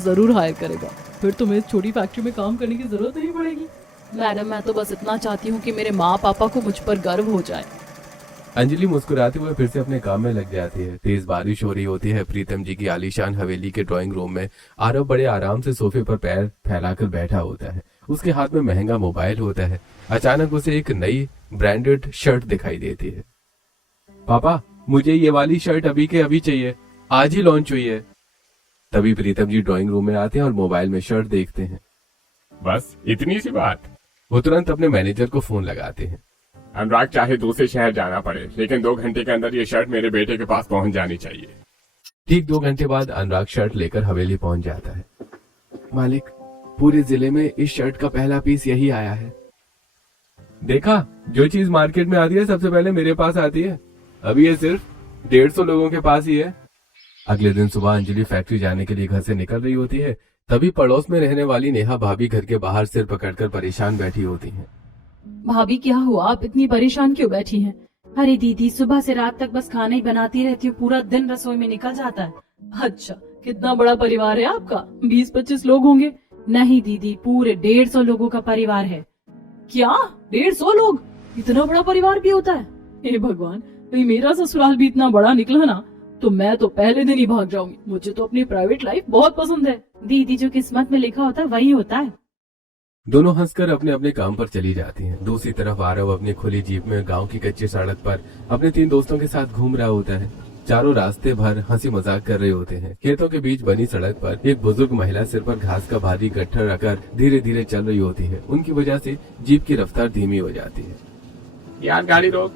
जरूर हायर करेगा। फिर तुम्हें छोटी फैक्ट्री में काम करने की जरूरत नहीं पड़ेगी। मैडम, मैं तो बस इतना चाहती हूँ कि मेरे माँ पापा को मुझ पर गर्व हो जाए। अंजलि मुस्कुराते हुए फिर से अपने काम में लग जाती है। तेज बारिश हो रही होती है। प्रीतम जी की आलीशान हवेली के ड्राइंग रूम में आरव बड़े आराम से सोफे पर पैर फैलाकर बैठा होता है। उसके हाथ में महंगा मोबाइल होता है। अचानक उसे एक नई ब्रांडेड शर्ट दिखाई देती है। पापा, मुझे ये वाली शर्ट अभी के अभी चाहिए, आज ही लॉन्च हुई है। तभी प्रीतम जी ड्राइंग रूम में आते हैं और मोबाइल में शर्ट देखते हैं। बस इतनी सी बात। वो तुरंत अपने मैनेजर को फोन लगाते हैं। अनुराग, चाहे दूसरे शहर जाना पड़े, लेकिन 2 घंटे के अंदर ये शर्ट मेरे बेटे के पास पहुंच जानी चाहिए। ठीक 2 घंटे बाद अनुराग शर्ट लेकर हवेली पहुंच जाता है। मालिक, पूरे जिले में इस शर्ट का पहला पीस यही आया है। देखा, जो चीज मार्केट में आती है सबसे पहले मेरे पास आती है। अभी ये सिर्फ 150 लोगों के पास ही है। अगले दिन सुबह अंजलि फैक्ट्री जाने के लिए घर से निकल रही होती है। तभी पड़ोस में रहने वाली नेहा भाभी घर के बाहर सिर पकड़कर परेशान बैठी होती हैं। भाभी, क्या हुआ? आप इतनी परेशान क्यों बैठी हैं? अरे दीदी, सुबह से रात तक बस खाना ही बनाती रहती हूँ, पूरा दिन रसोई में निकल जाता है। अच्छा, कितना बड़ा परिवार है आपका? 20-25 लोग होंगे। नहीं दीदी, पूरे 150 लोगों का परिवार है। क्या 150 लोग? इतना बड़ा परिवार भी होता है? हे भगवान, कहीं मेरा ससुराल भी इतना बड़ा निकला ना तो मैं तो पहले दिन ही भाग जाऊंगी। मुझे तो अपनी प्राइवेट लाइफ बहुत पसंद है। दीदी, जो किस्मत में लिखा होता है वही होता है। दोनों हंसकर अपने अपने काम पर चली जाती हैं। दूसरी तरफ आरव अपनी खुली जीप में गांव की कच्ची सड़क पर अपने 3 दोस्तों के साथ घूम रहा होता है। चारों रास्ते भर हंसी मजाक कर रहे होते हैं। खेतों के बीच बनी सड़क पर एक बुजुर्ग महिला सिर पर घास का भारी गट्ठर रखकर धीरे धीरे चल रही होती है। उनकी वजह से जीप की रफ्तार धीमी हो जाती है। यार गाड़ी रोक,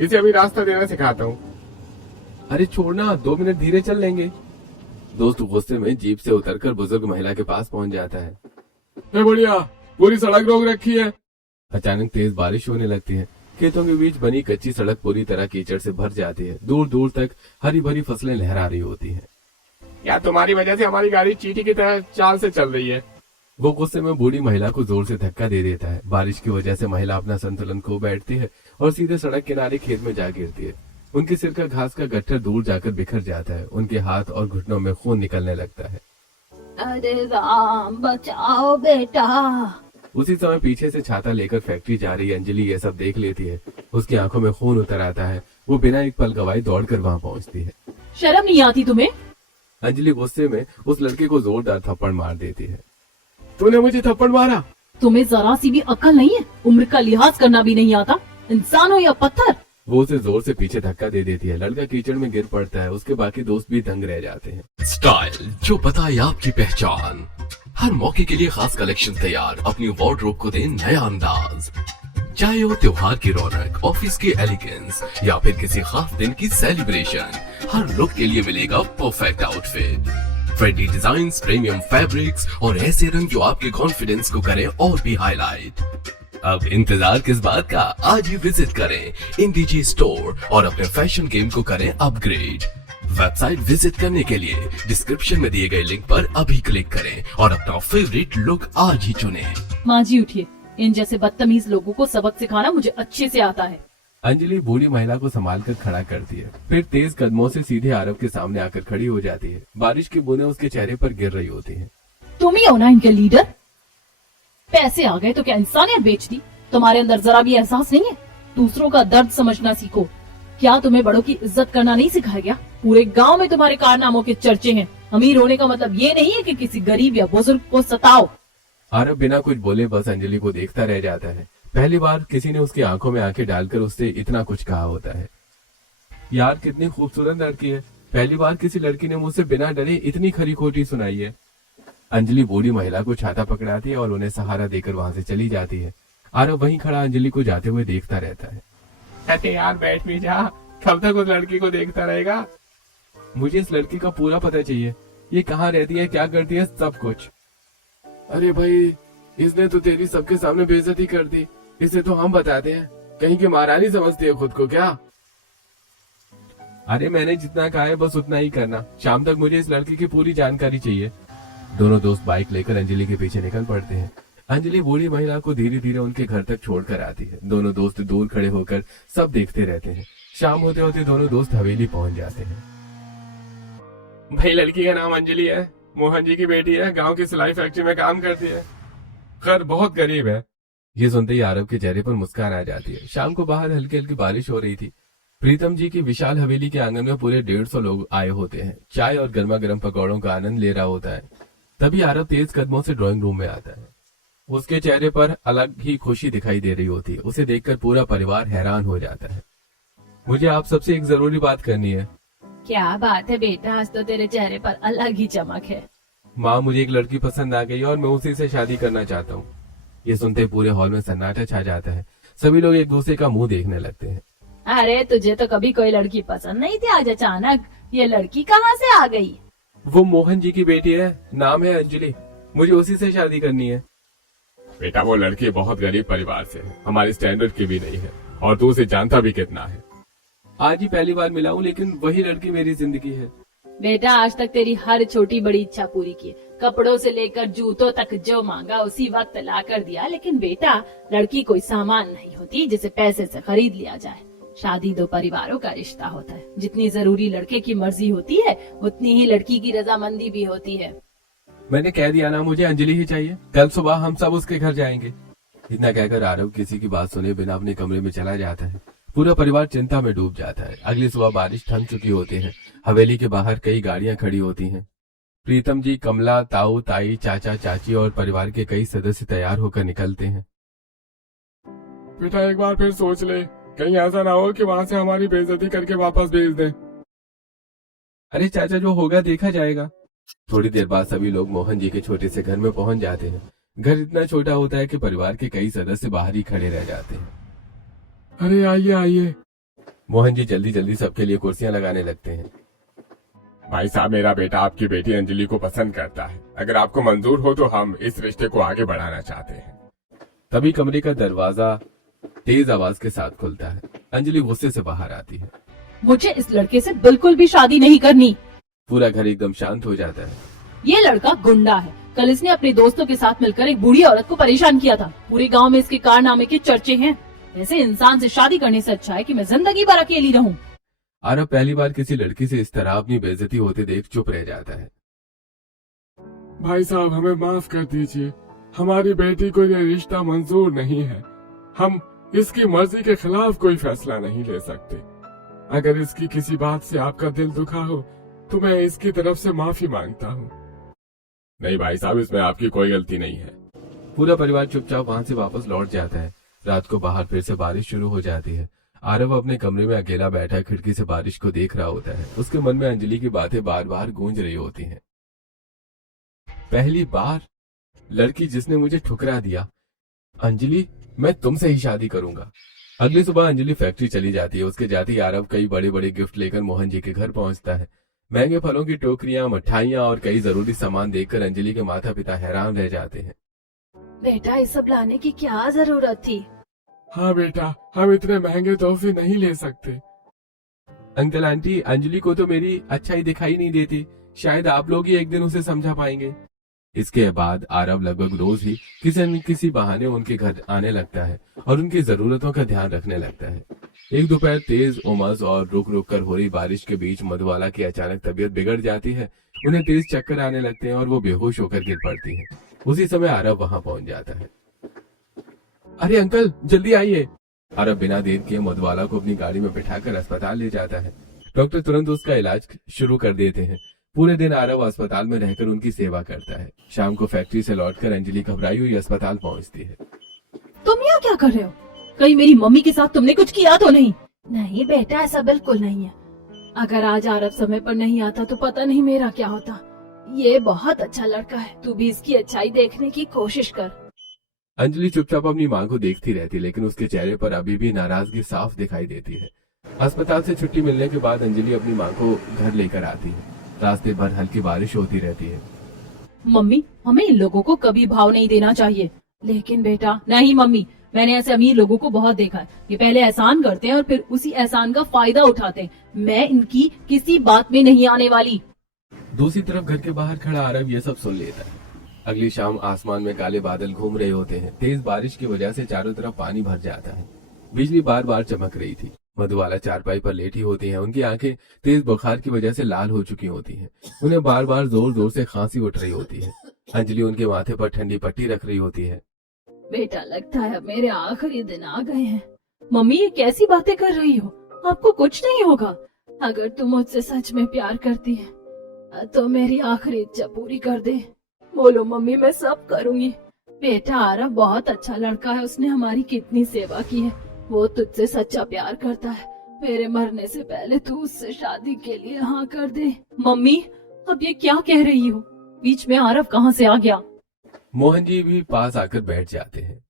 इसे अभी रास्ता देना सिखाता हूँ। अरे छोड़ना, 2 मिनट धीरे चल लेंगे। दोस्त गुस्से में जीप से उतरकर बुजुर्ग महिला के पास पहुंच जाता है। बढ़िया, पूरी सड़क रोक रखी है। अचानक तेज बारिश होने लगती है। खेतों के बीच बनी कच्ची सड़क पूरी तरह कीचड़ से भर जाती है। दूर दूर तक हरी भरी फसलें लहरा रही होती हैं। यार, तुम्हारी वजह से हमारी गाड़ी चींटी की तरह चाल से चल रही है। वो गुस्से में बूढ़ी महिला को जोर से धक्का दे देता है। बारिश की वजह से महिला अपना संतुलन खो बैठती है और सीधे सड़क किनारे खेत में जा गिरती है। उनके सिर का घास का गट्ठर दूर जाकर बिखर जाता है। उनके हाथ और घुटनों में खून निकलने लगता है। अरे राम, बचाओ बेटा। उसी समय पीछे से छाता लेकर फैक्ट्री जा रही अंजलि ये सब देख लेती है। उसकी आंखों में खून उतर आता है। वो बिना एक पल गवाए दौड़कर वहां पहुंचती है। शर्म नहीं आती तुम्हें? अंजलि गुस्से में उस लड़के को जोरदार थप्पड़ मार देती है। तूने मुझे थप्पड़ मारा? तुम्हें जरा सी भी अक्ल नहीं है? उम्र का लिहाज करना भी नहीं आता? इंसान हो या पत्थर? वो उसे जोर से पीछे धक्का दे देती है। लड़का कीचड़ में गिर पड़ता है। उसके बाकी दोस्त भी दंग रह जाते हैं। स्टाइल जो बताए आपकी पहचान, हर मौके के लिए खास कलेक्शन तैयार। अपनी वार्डरोब को दें नया अंदाज। चाहे हो त्योहार की रौनक, ऑफिस की एलिगेंस या फिर किसी खास दिन की सेलिब्रेशन, हर लुक के लिए मिलेगा perfect outfit. Trendy designs, premium fabrics और ऐसे रंग जो आपके कॉन्फिडेंस को करें और भी हाईलाइट। अब इंतजार किस बात का, आज ही विजिट करें इंडीजी स्टोर और अपने फैशन गेम को करें अपग्रेड। वेबसाइट विजिट करने के लिए डिस्क्रिप्शन में दिए गए लिंक पर अभी क्लिक करें और अपना फेवरेट लुक आज ही चुनें। माँ जी उठिए, इन जैसे बदतमीज लोगों को सबक सिखाना मुझे अच्छे से आता है। अंजलि बूढ़ी महिला को संभाल कर खड़ा करती है। फिर तेज कदमों से सीधे आरव के सामने आकर खड़ी हो जाती है। बारिश की बूंदें उसके चेहरे पर गिर रही होती हैं। तुम ही हो ना इनके लीडर? पैसे आ गए तो क्या इंसानियत बेच दी? तुम्हारे अंदर जरा भी एहसास नहीं है? दूसरों का दर्द समझना सीखो। क्या तुम्हें बड़ों की इज्जत करना नहीं सिखाया गया? पूरे गांव में तुम्हारे कारनामों के चर्चे हैं। अमीर होने का मतलब ये नहीं है कि किसी गरीब या बुजुर्ग को सताओ। आरव बिना कुछ बोले बस अंजलि को देखता रह जाता है। पहली बार किसी ने उसकी आंखों में आंखें डालकर उससे इतना कुछ कहा होता है। यार कितनी खूबसूरत लड़की है। पहली बार किसी लड़की ने मुझसे बिना डरे इतनी खरी खोटी सुनाई है। अंजलि बूढ़ी महिला को छाता पकड़ाती है और उन्हें सहारा देकर वहां से चली जाती है। आरव वहीं खड़ा अंजलि को जाते हुए देखता रहता है। कहते यार बैठ भी जा, कब तक उस लड़की को देखता रहेगा? मुझे इस लड़की का पूरा पता चाहिए। ये कहाँ रहती है, क्या करती है, सब कुछ। अरे भाई, इसने तो तेरी सबके सामने बेइज्जती कर दी। इसे तो हम बताते हैं। कहीं की महारानी समझती है खुद को क्या? अरे मैंने जितना कहा है बस उतना ही करना। शाम तक मुझे इस लड़की की पूरी जानकारी चाहिए। दोनों दोस्त बाइक लेकर अंजलि के पीछे निकल पड़ते हैं। अंजलि बूढ़ी महिला को धीरे धीरे उनके घर तक छोड़कर आती है। दोनों दोस्त दूर खड़े होकर सब देखते रहते हैं। शाम होते होते दोनों दोस्त हवेली पहुंच जाते हैं। भाई लड़की का नाम अंजलि है, मोहन जी की बेटी है, गांव की सिलाई फैक्ट्री में काम करती है, खैर बहुत गरीब है। ये सुनते ही आरव के चेहरे पर मुस्कान आ जाती है। शाम को बाहर हल्की हल्की बारिश हो रही थी। प्रीतम जी की विशाल हवेली के आंगन में पूरे 150 लोग आए होते हैं। चाय और गर्मा गर्म पकौड़ों का आनंद ले रहा होता है। तभी आरव तेज कदमों से ड्राइंग रूम में आता है। उसके चेहरे पर अलग ही खुशी दिखाई दे रही होती है। उसे देखकर पूरा परिवार हैरान हो जाता है। मुझे आप सबसे एक जरूरी बात करनी है। क्या बात है बेटा, आज तो तेरे चेहरे पर अलग ही चमक है। माँ, मुझे एक लड़की पसंद आ गई और मैं उसी से शादी करना चाहता हूँ। ये सुनते पूरे हॉल में सन्नाटा छा जाता है। सभी लोग एक दूसरे का मुंह देखने लगते हैं। अरे तुझे तो कभी कोई लड़की पसंद नहीं थी, आज अचानक ये लड़की कहाँ से आ गई? वो मोहन जी की बेटी है, नाम है अंजलि। मुझे उसी से शादी करनी है। बेटा वो लड़की बहुत गरीब परिवार से है, हमारी स्टैंडर्ड की भी नहीं है, और तू उसे जानता भी कितना है। आज ही पहली बार मिला हूँ, लेकिन वही लड़की मेरी जिंदगी है। बेटा आज तक तेरी हर छोटी बड़ी इच्छा पूरी की, कपड़ों से लेकर जूतों तक जो मांगा उसी वक्त ला कर दिया। लेकिन बेटा लड़की कोई सामान नहीं होती जिसे पैसे से खरीद लिया जाए। शादी दो परिवारों का रिश्ता होता है। जितनी जरूरी लड़के की मर्जी होती है उतनी ही लड़की की रजामंदी भी होती है। मैंने कह दिया ना, मुझे अंजलि ही चाहिए। कल सुबह हम सब उसके घर जाएंगे। इतना कहकर आरव किसी की बात सुने बिना अपने कमरे में चला जाता है। पूरा परिवार चिंता में डूब जाता है। अगली सुबह बारिश थम चुकी होती है। हवेली के बाहर कई गाड़ियां खड़ी होती हैं। प्रीतम जी, कमला, ताऊ, ताई, चाचा, चाची और परिवार के कई सदस्य तैयार होकर निकलते हैं। बेटा एक बार फिर सोच ले, कहीं ऐसा ना हो कि वहाँ से हमारी बेइज्जती करके वापस भेज दे। अरे चाचा, जो होगा देखा जाएगा। थोड़ी देर बाद सभी लोग मोहन जी के छोटे से घर में पहुंच जाते हैं। घर इतना छोटा होता है कि परिवार के कई सदस्य बाहर ही खड़े रह जाते हैं। अरे आइए आइए। मोहन जी जल्दी जल्दी सबके लिए कुर्सियां लगाने लगते हैं। भाई साहब, मेरा बेटा आपकी बेटी अंजलि को पसंद करता है। अगर आपको मंजूर हो तो हम इस रिश्ते को आगे बढ़ाना चाहते हैं। तभी कमरे का दरवाजा तेज आवाज के साथ खुलता है। अंजलि गुस्से से बाहर आती है। मुझे इस लड़के से बिल्कुल भी शादी नहीं करनी। पूरा घर एकदम शांत हो जाता है। ये लड़का गुंडा है। कल इसने अपने दोस्तों के साथ मिलकर एक बूढ़ी औरत को परेशान किया था। पूरे गांव में इसके कारनामे के चर्चे हैं। ऐसे इंसान से शादी करने से अच्छा है कि मैं जिंदगी भर अकेली रहूं। आरव पहली बार किसी लड़की से इस तरह अपनी बेइज्जती होते देख चुप रह जाता है। भाई साहब हमें माफ कर दीजिए, हमारी बेटी को यह रिश्ता मंजूर नहीं है। हम इसकी मर्जी के खिलाफ कोई फैसला नहीं ले सकते। अगर इसकी किसी बात से आपका दिल दुखा हो तो मैं इसकी तरफ से माफी मांगता हूँ। नहीं भाई साहब, इसमें आपकी कोई गलती नहीं है। पूरा परिवार चुपचाप वहां से वापस लौट जाता है। रात को बाहर फिर से बारिश शुरू हो जाती है। आरव अपने कमरे में अकेला बैठा खिड़की से बारिश को देख रहा होता है। उसके मन में अंजलि की बातें बार बार गूंज रही होती हैं। पहली बार लड़की जिसने मुझे ठुकरा दिया। अंजलि, मैं तुमसे ही शादी करूंगा। अगली सुबह अंजलि फैक्ट्री चली जाती है। उसके जाते ही आरव कई बड़े बड़े गिफ्ट लेकर मोहन जी के घर पहुंचता है। महंगे फलों की टोकरियां, मिठाइयां और कई जरूरी सामान देखकर अंजलि के माता पिता हैरान रह जाते हैं। बेटा ये सब लाने की क्या जरूरत थी? हाँ बेटा, हम इतने महंगे तोहफे नहीं ले सकते। अंकल आंटी, अंजलि को तो मेरी अच्छाई दिखाई नहीं देती। शायद आप लोग ही एक दिन उसे समझा पाएंगे। इसके बाद आरव लगभग रोज ही किसी न किसी बहाने उनके घर आने लगता है और उनकी जरूरतों का ध्यान रखने लगता है। एक दोपहर तेज उमस और रुक रुक कर हो रही बारिश के बीच मधुबाला की अचानक तबीयत बिगड़ जाती है। उन्हें तेज चक्कर आने लगते हैं और वो बेहोश होकर गिर पड़ती है। उसी समय आरव वहां पहुंच जाता है। अरे अंकल, जल्दी आइए। आरव बिना देर किए मधुबाला को अपनी गाड़ी में बिठाकर अस्पताल ले जाता है। डॉक्टर तुरंत उसका इलाज शुरू कर देते हैं। पूरे दिन आरव अस्पताल में रहकर उनकी सेवा करता है। शाम को फैक्ट्री से लौटकर अंजलि घबराई हुई अस्पताल पहुंचती है। तुम यहाँ क्या कर रहे हो? कहीं मेरी मम्मी के साथ तुमने कुछ किया तो नहीं? नहीं बेटा, ऐसा बिल्कुल नहीं है। अगर आज आरव समय पर नहीं आता तो पता नहीं मेरा क्या होता। ये बहुत अच्छा लड़का है, तू भी इसकी अच्छाई देखने की कोशिश कर। अंजलि चुपचाप अपनी मां को देखती रहती, लेकिन उसके चेहरे पर अभी भी नाराजगी साफ दिखाई देती है। अस्पताल से छुट्टी मिलने के बाद अंजलि अपनी मां को घर लेकर आती है। रास्ते भर हल्की बारिश होती रहती है। मम्मी, हमें इन लोगों को कभी भाव नहीं देना चाहिए। लेकिन बेटा, नहीं मम्मी, मैंने ऐसे अमीर लोगों को बहुत देखा है। ये पहले एहसान करते हैं और फिर उसी एहसान का फायदा उठाते हैं। मैं इनकी किसी बात में नहीं आने वाली। दूसरी तरफ घर के बाहर खड़ा आरव ये सब सुन लेता है। अगली शाम आसमान में काले बादल घूम रहे होते हैं। तेज बारिश की वजह से चारों तरफ पानी भर जाता है। बिजली बार बार चमक रही थी। मधुबाला चारपाई पर लेटी होती हैं। उनकी आंखें तेज बुखार की वजह से लाल हो चुकी होती हैं। उन्हें बार बार जोर जोर से खांसी उठ रही होती है। अंजलि उनके माथे पर ठंडी पट्टी रख रही होती है। बेटा, लगता है अब मेरे आखिरी दिन आ गए हैं। मम्मी, ये कैसी बातें कर रही हो? आपको कुछ नहीं होगा। अगर तुम मुझसे सच में प्यार करती है तो मेरी आखिरी इच्छा पूरी कर दे। बोलो मम्मी, मैं सब करूंगी। बेटा, आरव बहुत अच्छा लड़का है, उसने हमारी कितनी सेवा की है। वो तुझसे सच्चा प्यार करता है। मेरे मरने से पहले तू उससे शादी के लिए हाँ कर दे। मम्मी, अब ये क्या कह रही हो? बीच में आरव कहाँ से आ गया? मोहन जी भी पास आकर बैठ जाते हैं।